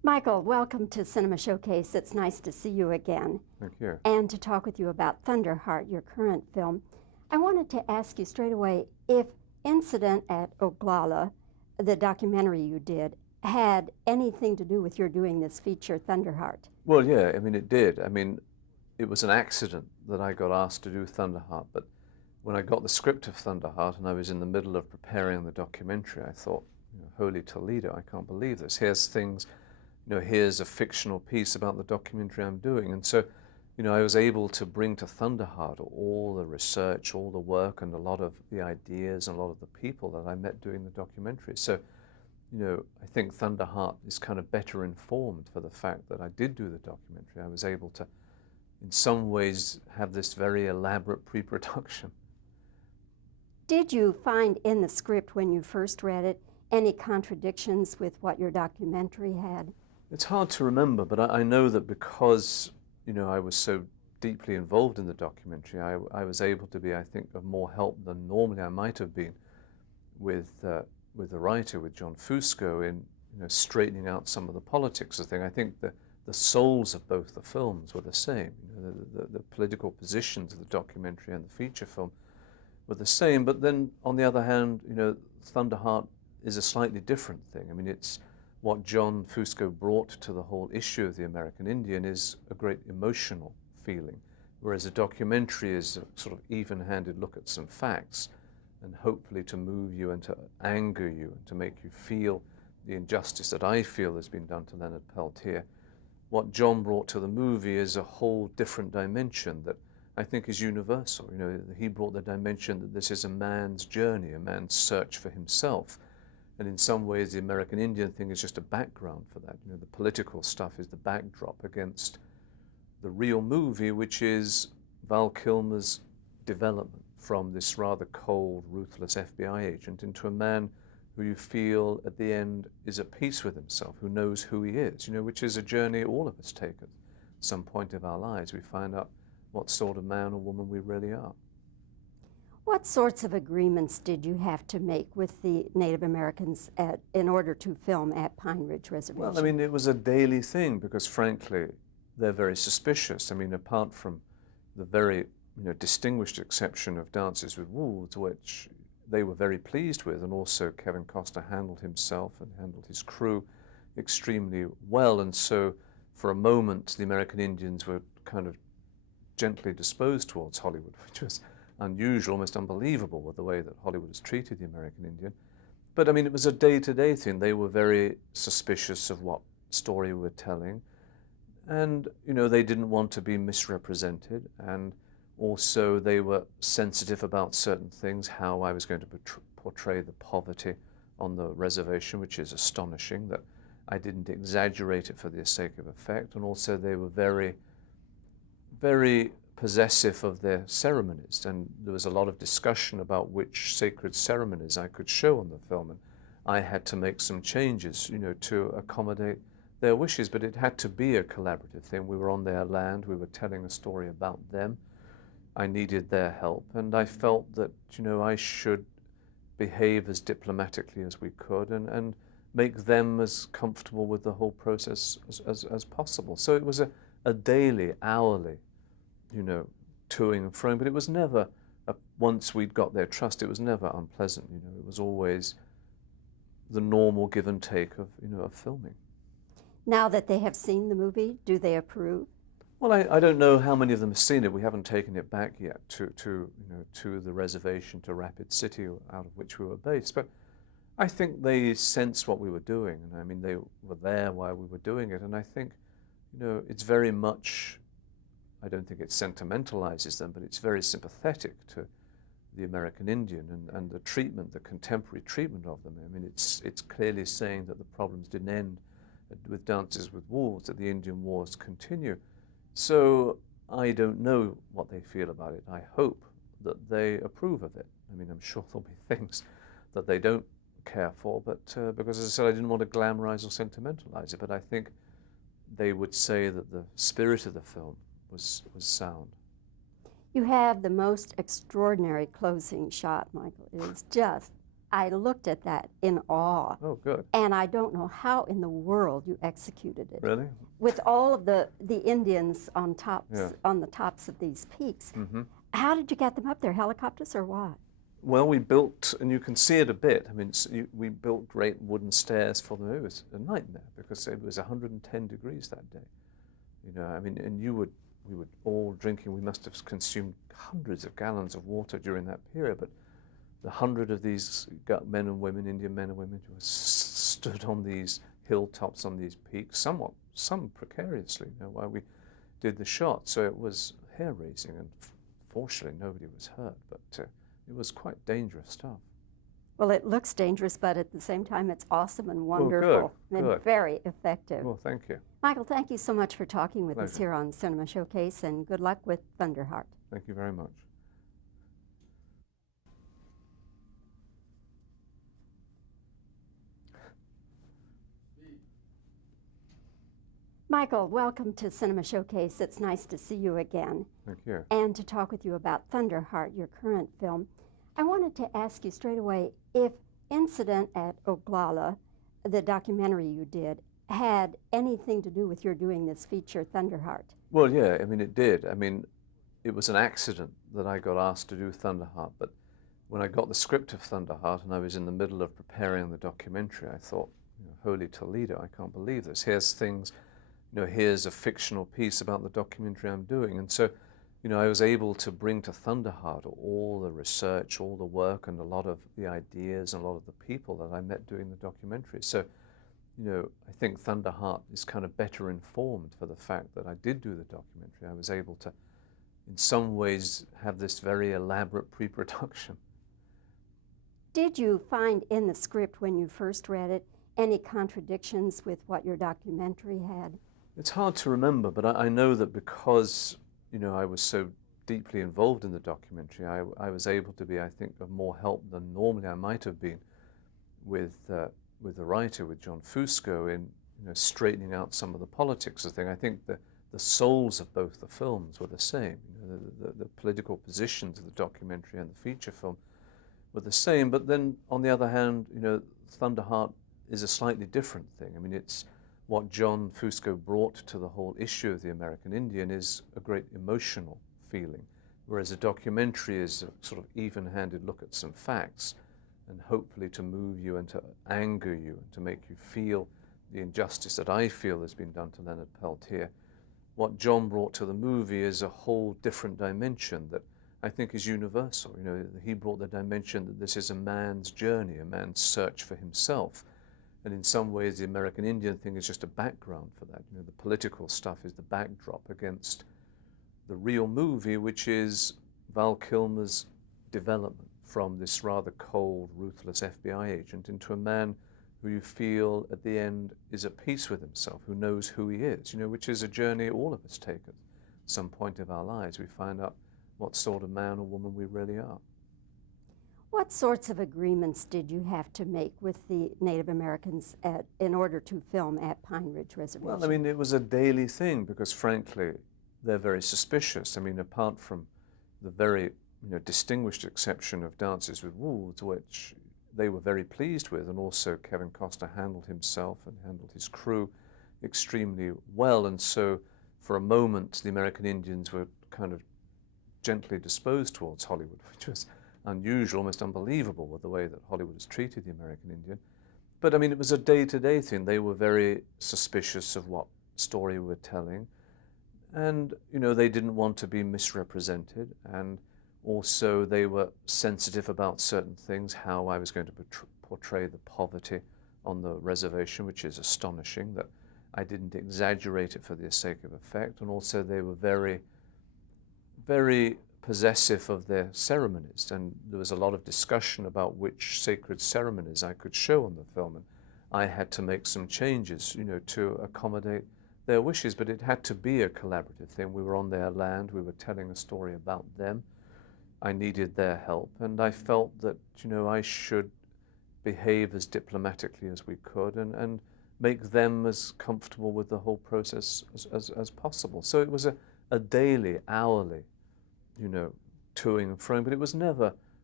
Michael, welcome to Cinema Showcase. It's nice to see you again. Thank you. And to talk with you about Thunderheart, your current film. I wanted to ask you straight away if Incident at Oglala, the documentary you did, had anything to do with your doing this feature, Thunderheart. Well, yeah, I mean, it did. I mean, it was an accident that I got asked to do Thunderheart, but when I got the script of Thunderheart and I was in the middle of preparing the documentary, I thought, holy Toledo, I can't believe this. Here's things, here's a fictional piece about the documentary I'm doing. And so, I was able to bring to Thunderheart all the research, all the work, and a lot of the ideas and a lot of the people that I met doing the documentary. So, I think Thunderheart is kind of better informed for the fact that I did do the documentary. I was able to, in some ways, have this very elaborate pre-production. Did you find in the script when you first read it any contradictions with what your documentary had? It's hard to remember, but I know that because, I was so deeply involved in the documentary, I was able to be, I think, of more help than normally I might have been with the writer, with John Fusco, in straightening out some of the politics of the thing. I think the souls of both the films were the same. The political positions of the documentary and the feature film were the same. But then, on the other hand, Thunderheart is a slightly different thing. I mean, it's what John Fusco brought to the whole issue of the American Indian is a great emotional feeling, whereas a documentary is a sort of even-handed look at some facts, and hopefully to move you and to anger you and to make you feel the injustice that I feel has been done to Leonard Peltier. What John brought to the movie is a whole different dimension that I think is universal. He brought the dimension that this is a man's journey, a man's search for himself. And in some ways, the American Indian thing is just a background for that. The political stuff is the backdrop against the real movie, which is Val Kilmer's development from this rather cold, ruthless FBI agent into a man who you feel at the end is at peace with himself, who knows who he is, which is a journey all of us take at some point of our lives. We find out what sort of man or woman we really are. What sorts of agreements did you have to make with the Native Americans in order to film at Pine Ridge Reservation? Well, I mean, it was a daily thing because, frankly, they're very suspicious. I mean, apart from the very distinguished exception of Dances with Wolves, which they were very pleased with, and also Kevin Costner handled himself and handled his crew extremely well. And so, for a moment, the American Indians were kind of gently disposed towards Hollywood, which was unusual, almost unbelievable with the way that Hollywood has treated the American Indian. But I mean, it was a day-to-day thing. They were very suspicious of what story we were telling. And, they didn't want to be misrepresented. And also they were sensitive about certain things, how I was going to portray the poverty on the reservation, which is astonishing, that I didn't exaggerate it for the sake of effect. And also they were very, very possessive of their ceremonies, and there was a lot of discussion about which sacred ceremonies I could show on the film, and I had to make some changes, to accommodate their wishes, but it had to be a collaborative thing. We were on their land, we were telling a story about them. I needed their help, and I felt that, I should behave as diplomatically as we could and make them as comfortable with the whole process as possible. So it was a daily, hourly, toing and froing, but it was never, once we'd got their trust, it was never unpleasant. It was always the normal give and take of, of filming. Now that they have seen the movie, do they approve? Well, I don't know how many of them have seen it. We haven't taken it back yet to the reservation, to Rapid City, out of which we were based. But I think they sensed what we were doing, and I mean, they were there while we were doing it. And I think, it's very much, I don't think it sentimentalizes them, but it's very sympathetic to the American Indian and the treatment, the contemporary treatment of them. I mean, it's clearly saying that the problems didn't end with Dances with Wolves, that the Indian wars continue. So I don't know what they feel about it. I hope that they approve of it. I mean, I'm sure there'll be things that they don't care for, but because, as I said, I didn't want to glamorize or sentimentalize it, but I think they would say that the spirit of the film was sound. You have the most extraordinary closing shot, Michael. It is just I looked at that in awe. Oh, good. And I don't know how in the world you executed it. Really? With all of the Indians on Yeah. on the tops of these peaks. Mm-hmm. How did you get them up there? Helicopters or what? Well, we built, and you can see it a bit. I mean, we built great wooden stairs for them. It was a nightmare because it was 110 degrees that day. You know, I mean, and we were all drinking. We must have consumed hundreds of gallons of water during that period. But the 100 of these men and women, Indian men and women, who stood on these hilltops, on these peaks, some precariously, you know, while we did the shot. So it was hair-raising, and fortunately nobody was hurt. But it was quite dangerous stuff. Well, it looks dangerous, but at the same time, it's awesome and Well, wonderful and good. very effective. Well, thank you. Michael, thank you so much for talking with us Pleasure. here on Cinema Showcase, and good luck with Thunderheart. Thank you very much. Michael, welcome to Cinema Showcase. It's nice to see you again Thank you. and to talk with you about Thunderheart, your current film. I wanted to ask you straight away if Incident at Oglala, the documentary you did, had anything to do with your doing this feature, Thunderheart. Well, yeah, I mean, it did. I mean, it was an accident that I got asked to do Thunderheart, but when I got the script of Thunderheart and I was in the middle of preparing the documentary, I thought, you know, holy Toledo, I can't believe this. Here's things, you know, here's a fictional piece about the documentary I'm doing. And so, you know, I was able to bring to Thunderheart all the research, all the work, and a lot of the ideas and a lot of the people that I met doing the documentary. So, you know, I think Thunderheart is kind of better informed for the fact that I did do the documentary. I was able to, in some ways, have this very elaborate pre-production. Did you find in the script when you first read it any contradictions with what your documentary had? It's hard to remember, but I know that because, you know, I was so deeply involved in the documentary, I was able to be, I think, of more help than normally I might have been with the writer, with John Fusco, in, you know, straightening out some of the politics of the thing. I think the souls of both the films were the same. You know, the political positions of the documentary and the feature film were the same. But then, on the other hand, you know, Thunderheart is a slightly different thing. I mean, it's what John Fusco brought to the whole issue of the American Indian is a great emotional feeling, whereas a documentary is a sort of even-handed look at some facts, and hopefully to move you and to anger you and to make you feel the injustice that I feel has been done to Leonard Peltier. What John brought to the movie is a whole different dimension that I think is universal. You know, he brought the dimension that this is a man's journey, a man's search for himself. And in some ways, the American Indian thing is just a background for that. You know, the political stuff is the backdrop against the real movie, which is Val Kilmer's development from this rather cold, ruthless FBI agent into a man who you feel at the end is at peace with himself, who knows who he is, you know, which is a journey all of us take at some point of our lives. We find out what sort of man or woman we really are. What sorts of agreements did you have to make with the Native Americans in order to film at Pine Ridge Reservation? Well, I mean, it was a daily thing because, frankly, they're very suspicious. I mean, apart from the very, you know, distinguished exception of Dances with Wolves, which they were very pleased with, and also Kevin Costner handled himself and handled his crew extremely well. And so, for a moment, the American Indians were kind of gently disposed towards Hollywood, which was unusual, almost unbelievable with the way that Hollywood has treated the American Indian. But I mean, it was a day-to-day thing. They were very suspicious of what story we were telling. And, you know, they didn't want to be misrepresented. And also they were sensitive about certain things, how I was going to portray the poverty on the reservation, which is astonishing, that I didn't exaggerate it for the sake of effect. And also they were very, very possessive of their ceremonies, and there was a lot of discussion about which sacred ceremonies I could show on the film, and I had to make some changes, you know, to accommodate their wishes, but it had to be a collaborative thing. We were on their land, we were telling a story about them. I needed their help, and I felt that, you know, I should behave as diplomatically as we could and make them as comfortable with the whole process as possible. So it was a daily, hourly, you know, toing and froing, but it was never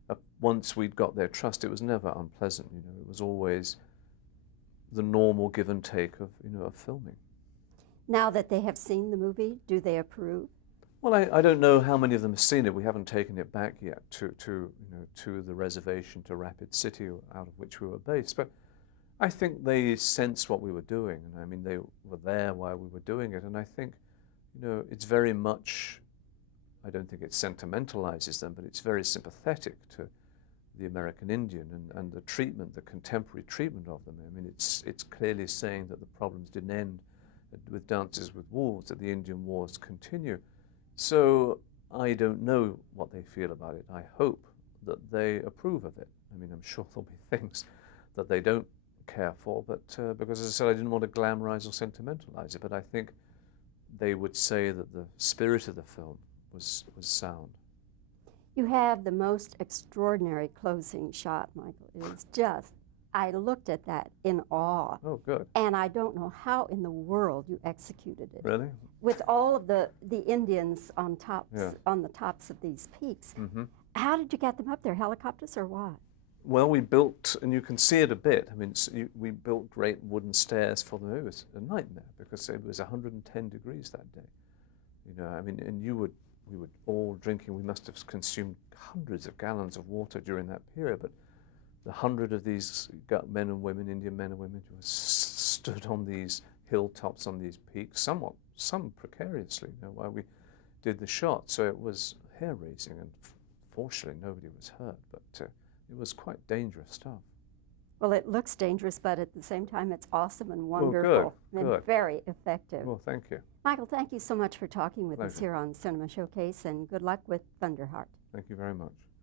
once we'd got their trust, it was never unpleasant. You know, it was always the normal give and take of, you know, of filming. Now that they have seen the movie, do they approve? Well, I don't know how many of them have seen it. We haven't taken it back yet to the reservation, to Rapid City, out of which we were based. But I think they sensed what we were doing, and I mean, they were there while we were doing it. And I think, you know, it's very much, I don't think it sentimentalizes them, but it's very sympathetic to the American Indian and the treatment, the contemporary treatment of them. I mean, it's clearly saying that the problems didn't end with Dances with Wolves, that the Indian wars continue. So I don't know what they feel about it. I hope that they approve of it. I mean, I'm sure there'll be things that they don't care for, but because, as I said, I didn't want to glamorize or sentimentalize it, but I think they would say that the spirit of the film was sound. You have the most extraordinary closing shot, Michael. It is just, I looked at that in awe. Oh, good. And I don't know how in the world you executed it. Really? With all of the Indians on Yeah. on the tops of these peaks. Mm-hmm. How did you get them up there? Helicopters or what? Well, we built, and you can see it a bit, I mean, we built great wooden stairs for them. It was a nightmare because it was 110 degrees that day. You know, I mean, and we would all drinking, we must have consumed hundreds of gallons of water during that period, but the 100 of these men and women, Indian men and women, who stood on these hilltops, on these peaks, some precariously, you know, while we did the shot. So it was hair-raising, and fortunately nobody was hurt, but it was quite dangerous stuff. Well, it looks dangerous, but at the same time, it's awesome and Well, wonderful and good. very effective. Well, thank you. Michael, thank you so much for talking with us Pleasure. here on Cinema Showcase, and good luck with Thunderheart. Thank you very much.